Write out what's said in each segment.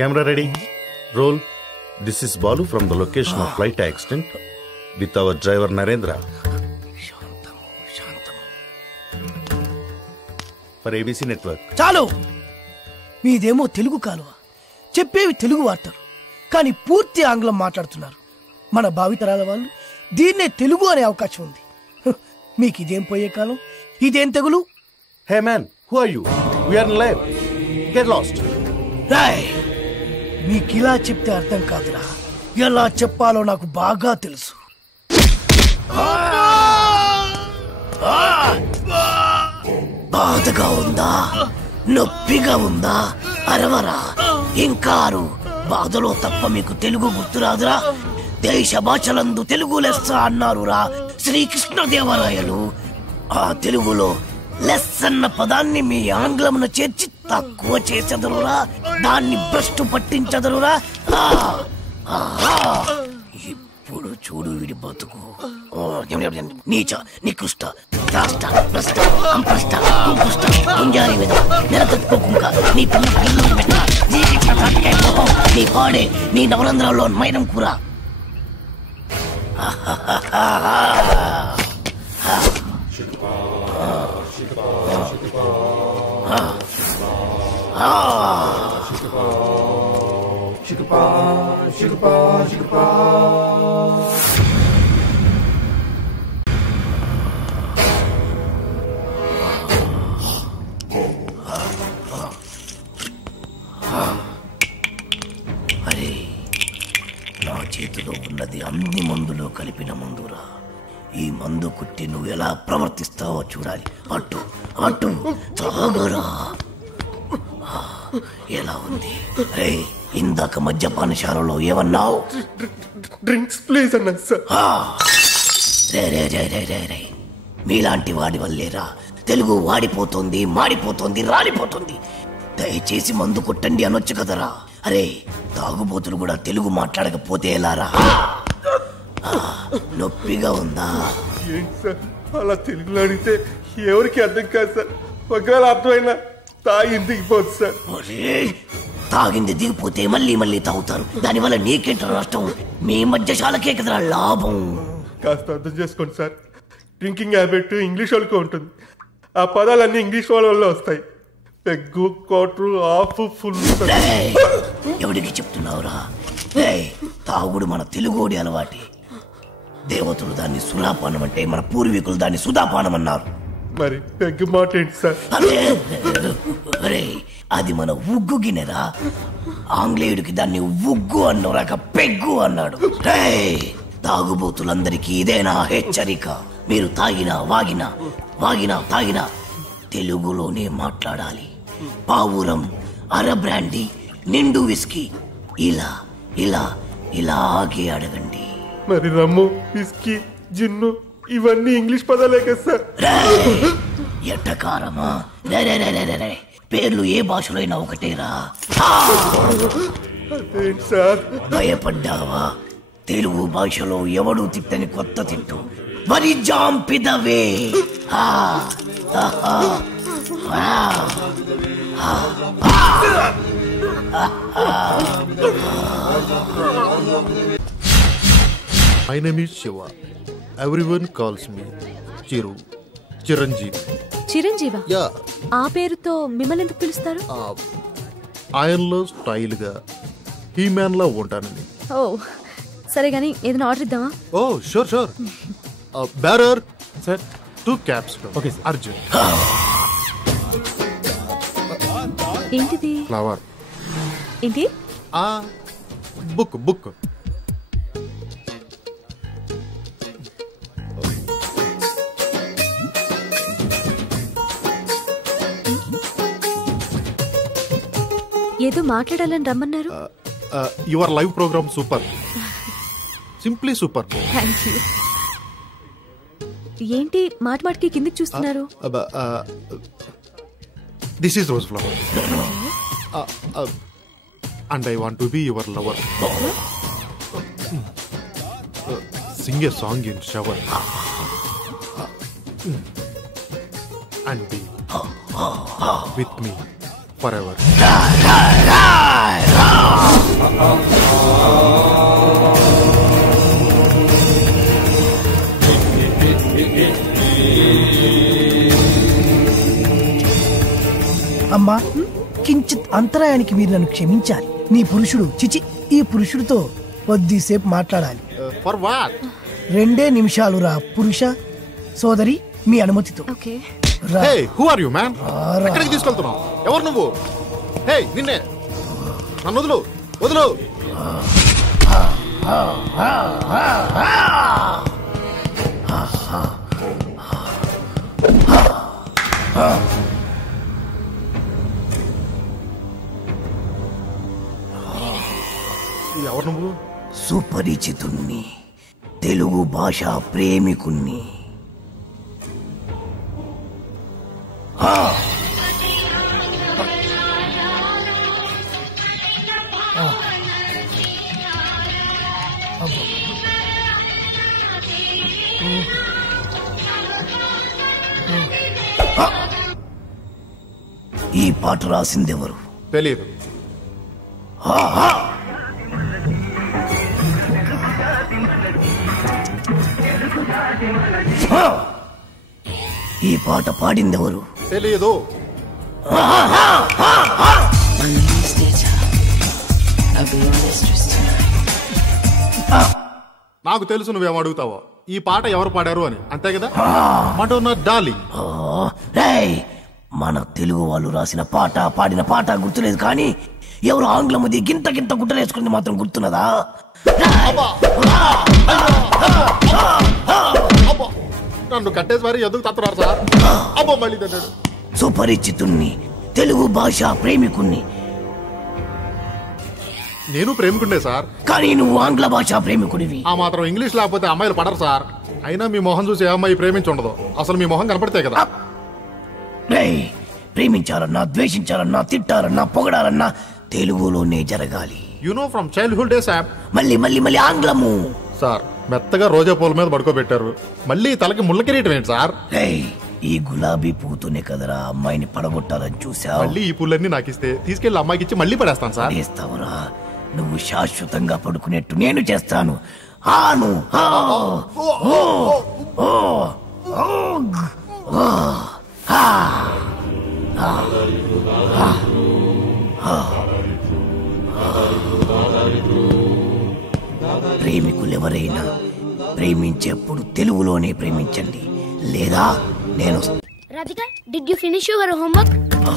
Camera ready. Roll. This is Balu from the location of flight accident with our driver Narendra. For ABC Network. చాలు, మీదేమో తెలుగు కాలువ, చెప్పేవి తెలుగు వార్తలు, కానీ పూర్తి ఆంగ్లం మాట్లాడుతున్నారు. మన భావితరాల వాళ్ళు దీన్నే తెలుగు అనే అవకాశం ఉంది. మీకు ఇదేం పోయే కాలం, ఇదేం తెగులు? Hey man, who are you? We are in live. Get lost. Roy, మీకిలా చెప్తే అర్థం కాదురా, ఎలా చెప్పాలో నాకు బాగా తెలుసు. బాధగా ఉందా, నొప్పిగా ఉందా? అరవరా, ఇంకారు. బాధలో తప్ప మీకు తెలుగు గుర్తురాదురా? దేశ భాషలందు తెలుగు లెస్స అన్నారురా శ్రీకృష్ణదేవరాయలు. ఆ తెలుగులో లెస్ అన్న పదాన్ని మీ ఆంగ్లమున చేర్చి తక్కువ చేసెదరురా, దాన్ని భ్రష్టు పట్టించదరురా. ఇప్పుడు చూడు వీడి బతుకు. నీచ, నికృష్ట, రాష్ట్ర, భ్రష్ట, అంప్రష్ట, కుంపుష్ట, కుంజారి మీద నెలకొట్టుకోకుంక నీ పిల్లలు పెట్ట, నీ పాడే, నీ నవరంధ్రాల్లో మైనం కూర. అరే, నా చేతిలో ఉన్నది అన్ని మందులో కలిపిన మందురా. ఈ మందు కుట్టి నువ్వు ఎలా ప్రవర్తిస్తావో చూడాలి. అటు అటు తాగరా. ఎలా ఉంది? రే, ఇందాక మద్యపానశాలలో ఏమన్నావు? డ్రింక్స్ ప్లీజ్ అన్నా సార్. రే రే రే రే రే రే, మీలాంటి వాడి వల్లేరా తెలుగు వాడిపోతుంది, మాడిపోతుంది, రాలిపోతుంది. దయచేసి మందు కొట్టండి అనొచ్చు కదరా. అరే, తాగుబోతులు కూడా తెలుగు మాట్లాడకపోతే ఎలారా? నొప్పిగా ఉందా? ఏంటి సార్ అలా తెలుగులో అడిగితే ఎవరికి అర్థం కాదు సార్. ఒకవేళ అర్థమైనా తాగింది దిగిపోదు సార్. తాగింది దిగిపోతే మళ్ళీ మళ్ళీ తాగుతారు. దానివల్ల నీకేంట నష్టం? మీ మధ్యశాలకే కదరా లాభం. కాస్త అర్థం చేసుకోండి సార్. డ్రింకింగ్ హ్యాబిట్ ఇంగ్లీష్ వాళ్ళకి ఉంటుంది. ఆ పదాలన్నీ ఇంగ్లీష్ వాళ్ళ వల్ల వస్తాయి. Peg, quarter, half, full. ఎవడికి చెప్తున్నావురా? తాగుడు మన తెలుగోడి అలవాటి. దేవతలు దాన్ని సురాపానం అంటే, మన పూర్వీకులు దాన్ని సుధాపానం అన్నారు. మరి పెగ్గు మాట ఏంటి సార్? అరే, అది మన ఉగ్గు గిన్నెరా. ఆంగ్లేయుడికి దాన్ని ఉగ్గు అన్నోరాక పెగ్గు అన్నాడు. తాగుబోతులందరికీ ఇదేనా హెచ్చరిక? మీరు తాగినా వాగినా, వాగినా తాగినా తెలుగులోనే మాట్లాడాలి. పావురం, అర బ్రాండీ, నిండు విస్కీ, ఇలా ఇలా ఇలాగే అడగండి. మరి రమ్ము, విస్కీ, జిన్ను ఇవన్నీ ఇంగ్లీష్ పదాలే కదా సార్. ఎట్టకారమా? పేర్లు ఏ భాషలో అయినా ఒకటేరా. సార్ భయపడ్డావా? తెలుగు భాషలో ఎవడు తిట్టని కొత్త తిట్టు వరి జాంపిదవే. My name is Shiva. Everyone calls me Chiru. Chiranjeevi. చిరంజీవా? యా. ఆ పేరుతో మిమ్మల్ని ఎందుకు పిలుస్తారు? ఆయనలో స్టైల్ గా హీ మ్యాన్ లా ఉంటానని. ఓ సరే గానీ ఏదైనా ఆర్డర్ ఇద్దామా? ఓ sure sure. Bearer sir 2 caps. Okay Arjun. ఏంటిది? ఫ్లవర్. ఏంటి? Book book. ఏదో మాట్లాడాలని రమ్మన్నారు. Your live programme super, simply super. Thank you. ఏంటి మాట మాటకి కిందికి చూస్తున్నారు? This is rose flower and I want to be your lover. Sing a song in shower and be with me forever. అమ్మా, కించిత్ అంతరాయానికి మీరు నన్ను క్షమించాలి. నీ పురుషుడు చిచి ఈ పురుషుడితో కొద్దిసేపు మాట్లాడాలి. For what? 2 నిమిషాలు రా పురుష సోదరి, మీ అనుమతితో. Okay. Hey, who are you man? ఎక్కడికి తీసుకెళ్తున్నావు? ఎవరు నువ్వు? హే, నిన్నే. నన్ను వదులు, వదులు. ఎవరు నువ్వు? సుపరిచితుణ్ణి, తెలుగు భాష ప్రేమికుణ్ణి. ఈ పాట రాసిందెవరు? తెలియదు. ఈ పాట పాడిందెవరు? తెలియదు. నాకు తెలుసు నువ్వేం అడుగుతావో. ఈ పాట ఎవరు పాడారు అని, అంతే కదా? Madonna darling. మన తెలుగు వాళ్ళు రాసిన పాట పాడిన పాట గుర్తులేదు, కానీ ఎవరు ఆంగ్లముది గింత గింత గుట్టలేసుకుంది మాత్రం గుర్తున్నదా? నన్ను కట్టేసి మరి ఎందుకు తత్తున్నారు సార్? అబ్బో, మళ్ళీ తన్నాడు. సుపరిచితుణ్ణి, తెలుగు భాష ప్రేమికుణ్ణి. నేను ప్రేమికుండే సార్, కానీ నువ్వు ఆంగ్ల భాష ప్రేమికుడివి. ఆ మాత్రం ఇంగ్లీష్ లేకపోతే అమ్మాయిలు పడరు సార్. అయినా మీ మొహం చూసి ఏ అమ్మాయి ప్రేమించుండదు. అసలు మీ మొహం కనపడితే కదా. ప్రేమించాలన్నా, ద్వేషించాలన్నా, తిట్టాలన్నా, పొగడాలన్నా తెలుగులోనే జరగాలి. You know from childhood days. మళ్ళీ మళ్ళీ మళ్ళీ ఆంగ్లము సార్. మెత్తగా రోజా పూల మీద పడుకోబెట్టారు, మళ్ళీ తలకి ముళ్ళ కిరీటం ఏంటి సార్? ఈ గులాబీ పూతోనే కదరా అమ్మాయిని పడగొట్టాలని చూసావు. మళ్ళీ ఈ పూలన్నీ నాకు ఇస్తే తీసుకెళ్లి అమ్మాయికి ఇచ్చి మళ్ళీ పడేస్తాను సార్. చేస్తావురా? నువ్వు శాశ్వతంగా పడుకునేట్టు నేను చేస్తాను. ఆను ప్రేమికులెవరైనా ప్రేమించేప్పుడు తెలుగులోనే ప్రేమించండి, లేదా నేను. Radhika, did you finish your homework?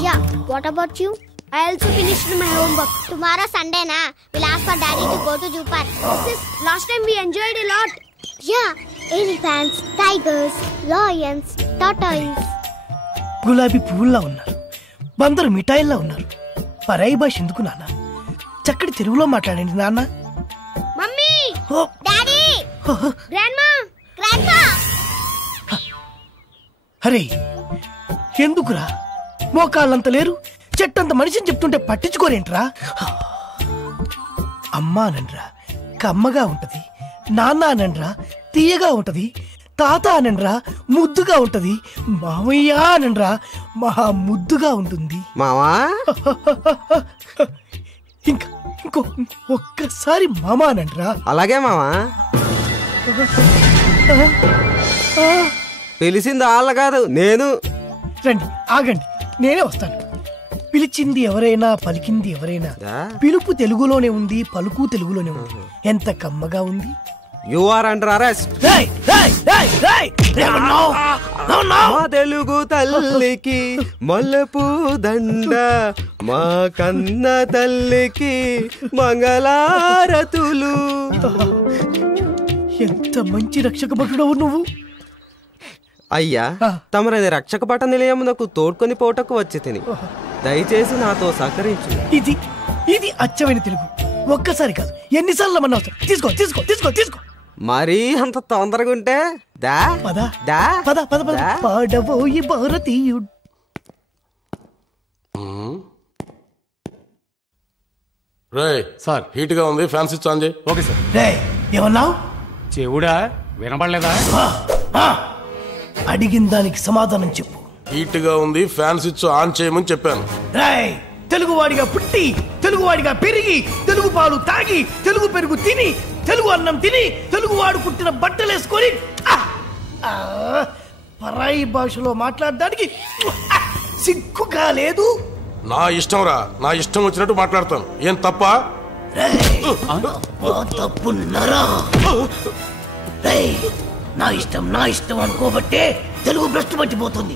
Yeah. What about you? I also finished my homework. Tomorrow Sunday na, we'll ask for daddy to go to zoo park. Sis, last time we enjoyed a lot. Yeah, elephants, tigers, lions, tortoise. గులాబీ పువ్వుల్లా ఉన్నారు, బందరు మిఠాయిల్లా ఉన్నారు. పరాయి భాష ఎందుకు నాన్న? చక్కటి తెలుగులో మాట్లాడండి నాన్న. Mummy, daddy, grandma, grandpa. అరే ఎందుకురా? మోకాళ్ళంత లేరు, చెట్టంత మనిషిని చెప్తుంటే పట్టించుకోరేంట్రా? అమ్మా అనండ్రా, కమ్మగా ఉంటది. నాన్న అనండ్రా, తీయగా ఉంటది. తాత అనండ్రా, ముద్దుగా ఉంటది. మామయ్య అనండ్రా, మహా ముద్దుగా ఉంటుంది. మావా ఇంకో ఒక్కసారి మామా అనండ్రా. అలాగే మావా. పిలిచింది వాళ్ళ కాదు, నేను. రండి, ఆగండి, నేనే వస్తాను. పిలిచింది ఎవరైనా, పలికింది ఎవరైనా, పిలుపు తెలుగులోనే ఉంది, పలుకు తెలుగులోనే ఉంది. ఎంత కమ్మగా ఉంది. You are under arrest. మా తెలుగు తల్లికి మల్లెపూ దండ, మా కన్న తల్లికి మంగళారతులు. ఎంత మంచి రక్షక భటుడవు నువ్వు. అయ్యా, తమరని రక్షక భట నిలయమునకు తోడ్కొని పోటకు వచ్చి తిని, దయచేసి నాతో సహకరించు. ఇది అచ్చమైన తెలుగు. ఒక్కసారి కాదు, ఎన్నిసార్లు మన అవసరం. తీసుకో తీసుకో తీసుకో తీసుకో. మరీ అంత తొందరగా ఉంటే దా పద దా పద పద పద. పాడబోయి భారతీయుడు. రే సార్, హీట్ గా ఉంది, ఫ్యాన్ స్విచ్ ఆన్ చేయి. Okay sir. రే ఏమన్నావు? చెవుడా వినపడలేదా? అడిగిన దానికి సమాధానం చెప్పు. హీట్ గా ఉంది, ఫ్యాన్ స్విచ్ ఆన్ చేయమని చెప్పాను. రేయ్, తెలుగువాడిగా పుట్టి, తెలుగువాడిగా పెరిగి, తెలుగు పాలు తాగి, తెలుగు పెరుగు తిని, తెలుగు అన్నం తిని, తెలుగువాడు పుట్టిన బట్టలేసుకొని పరాయి భాషలో మాట్లాడడానికి సిగ్గుగా లేదు? నా ఇష్టం రా, నా ఇష్టం వచ్చినట్టు మాట్లాడతాను. ఏం తప్ప? తప్పున్నారా? నా ఇష్టం అనుకోబట్టే తెలుగు భ్రష్టు పట్టిపోతుంది.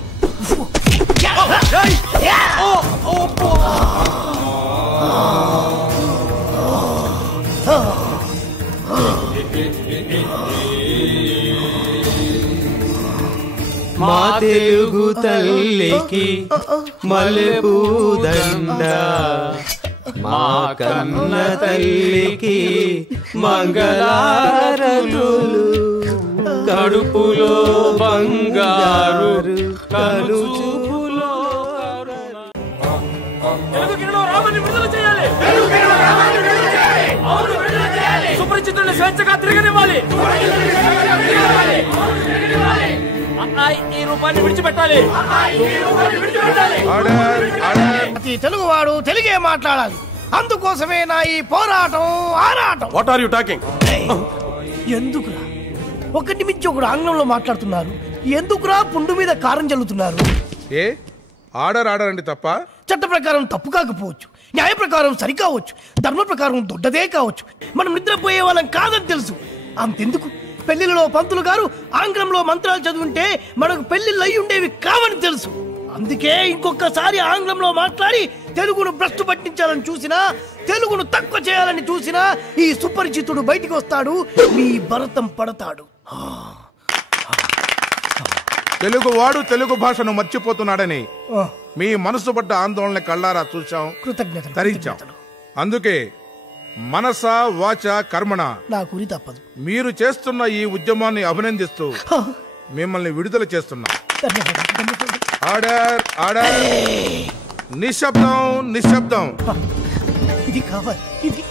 మా తెలుగు తల్లికి మల్లెపూదండ, మా కన్న తల్లికి మంగళారతులు, కడుపులో బంగారు కలుచుపులో. సుపరిచితుల్ని స్వేచ్ఛగా తిరగనివ్వాలి. ఈ రూపాన్ని విడిచిపెట్టాలి. ప్రతి తెలుగువాడు తెలుగే మాట్లాడాలి. అందుకోసమే నా ఈ పోరాటం ఆరాటం. What are you talking? ఎందుకురా ఒకటి మించి ఒకడు ఆంగ్లంలో మాట్లాడుతున్నారు? ఎందుకురా పుండు మీద కారం చల్లుతున్నారు? ఏ ఆర్డర్ అండి తప్ప? చట్ట ప్రకారం తప్పు కాకపోవచ్చు, న్యాయ ప్రకారం సరికావచ్చు, ధర్మ ప్రకారం దొడ్డదే కావచ్చు. మనం నిద్రపోయే వాళ్ళం కాదని తెలుసు. అంతెందుకు, పెళ్లిలో పంతులు గారు ఆంగ్లంలో మంత్రాలు చదువుంటే మనకు పెళ్లిళ్ళు అయి ఉండేవి కావని తెలుసు. అందుకే ఇంకొకసారి ఆంగ్లంలో మాట్లాడి తెలుగును భ్రష్టు పట్టించాలని చూసినా, తెలుగును తక్కువ చేయాలని చూసినా ఈ సుపరిచితుడు బయటికి వస్తాడు, మీ భరతం పడతాడు. తెలుగు వాడు తెలుగు భాషను మర్చిపోతున్నాడని మీ మనసు పడ్డ ఆందోళన కళ్ళారా చూశాం, ధరించాం. అందుకే మనస వాచ కర్మణ నా గురి తప్పదు. మీరు చేస్తున్న ఈ ఉద్యమాన్ని అభినందిస్తూ మిమ్మల్ని విడుదల చేస్తున్నా. Order order. నిశ్శబ్దం నిశ్శబ్దం. ఇది కావాలి. ఇది